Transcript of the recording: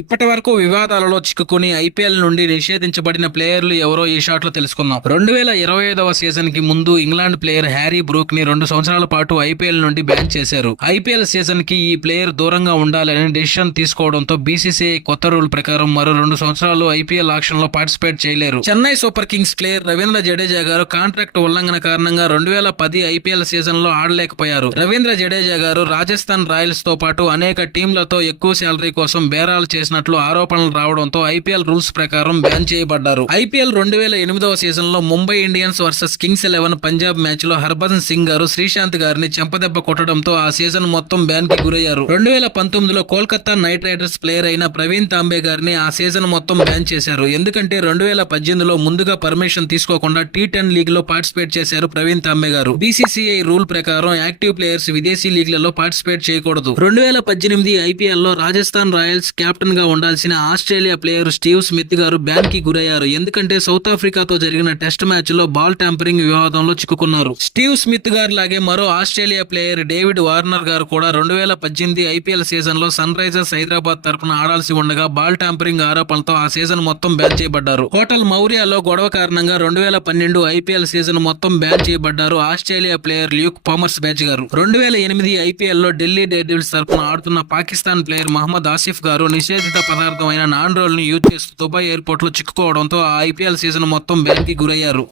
ఇప్పటి వరకు వివాదాలలో చిక్కుకుని ఐపీఎల్ నుండి నిషేధించబడిన ప్లేయర్లు ఎవరో ఈ షాట్లో తెలుసుకుందాం. రెండు వేల ఇరవై ఐదవ సీజన్కి ముందు ఇంగ్లాండ్ ప్లేయర్ హ్యారీ బ్రూక్ని రెండు సంవత్సరాల పాటు ఐపీఎల్ నుండి బ్యాన్ చేశారు. ఐపీఎల్ సీజన్కి ఈ ప్లేయర్ దూరంగా ఉండాలని డెసిషన్ తీసుకోవడంతో బీసీసీఐ కొత్త రూల్ ప్రకారం మరో రెండు సంవత్సరాలు ఐపీఎల్ ఆక్షన్లో పార్టిసిపేట్ చేయలేరు. Chennai Super Kings player Ravindra Jadeja గారు కాంట్రాక్ట్ ఉల్లంఘన కారణంగా రెండు వేల పది ఐపీఎల్ సీజన్లో ఆడలేకపోయారు. రవీంద్ర జడేజా గారు రాజస్థాన్ రాయల్స్తో పాటు అనేక టీంలతో ఎక్కువ శాలరీ కోసం బేరాలు చేసినట్లు ఆరోపణలు రావడంతో ఐపీఎల్ రూల్స్ ప్రకారం బ్యాన్ చేయబడ్డారు. ఐపీఎల్ రెండు వేల ఎనిమిదవ సీజన్లో Mumbai Indians versus Kings Eleven Punjab మ్యాచ్లో హర్భజన్ సింగ్ గారు శ్రీశాంత్ గారిని చెంపదెబ్బ కొట్టడంతో ఆ సీజన్ మొత్తం బ్యాన్కి గురయ్యారు. రెండు వేల పంతొమ్మిదిలో కోల్కతా నైట్ రైడర్స్ ప్లేయర్ అయిన ప్రవీణ్ తాంబే గారిని ఆ సీజన్ మొత్తం బ్యాన్ చేశారు. ఎందుకంటే రెండు వేల పద్దెనిమిదిలో ముందుగా పర్మిషన్ తీసుకోకుండా టీ టెన్ లీగ్లో పార్టిసిపేట్ చేశారు ప్రవీణ్ తాంబే గారు. బీసీసీఐ రూల్ ప్రకారం యాక్టివ్ ప్లేయర్స్ విదేశీ లీగ్లలో పార్టిసిపేట్ చేయకూడదు. రెండు వేల పద్దెనిమిది ఐపీఎల్లో రాజస్థాన్ రాయల్స్ కెప్టెన్ గా ఉండాల్సిన ఆస్ట్రేలియా ప్లేయర్ స్టీవ్ స్మిత్ గారు బ్యాన్కి గురయ్యారు. ఎందుకంటే సౌత్ ఆఫ్రికాతో జరిగిన టెస్ట్ మ్యాచ్లో బాల్ ట్యాంపరింగ్ వివాదంలో చిక్కుకున్నారు. స్టీవ్ స్మిత్ గారు లాగే మరో ఆస్ట్రేలియా ప్లేయర్ డేవిడ్ వార్నర్ గారు కూడా రెండు వేల పద్దెనిమిది ఐపీఎల్ సీజన్లో సన్ రైజర్స్ హైదరాబాద్ తరఫున ఆడాల్సి ఉండగా బాల్ ట్యాంపరింగ్ ఆరోపణలతో ఆ సీజన్ మొత్తం బ్యాన్ చేయబడ్డారు. హోటల్ మౌర్యాలో గొడవ కారణంగా రెండు వేల పన్నెండు ఐపీఎల్ సీజన్ మొత్తం ban చేయబడ్డారు Australia player Luke Pomersbach garu రెండు వేల ఎనిమిది ఐపీఎల్లో ఢిల్లీ డేర్డెవిల్స్ తరఫున ఆడుతున్న పాకిస్తాన్ ప్లేయర్ మహమ్మద్ ఆసిఫ్ గారు నిషేధిత పదార్థం నాన్ రోల్ని యూజ్ చేస్తూ దుబాయ్ ఎయిర్పోర్ట్లో చిక్కుకోవడంతో ఆ ఐపీఎల్ సీజన్ మొత్తం బ్యాన్కి గురయ్యారు.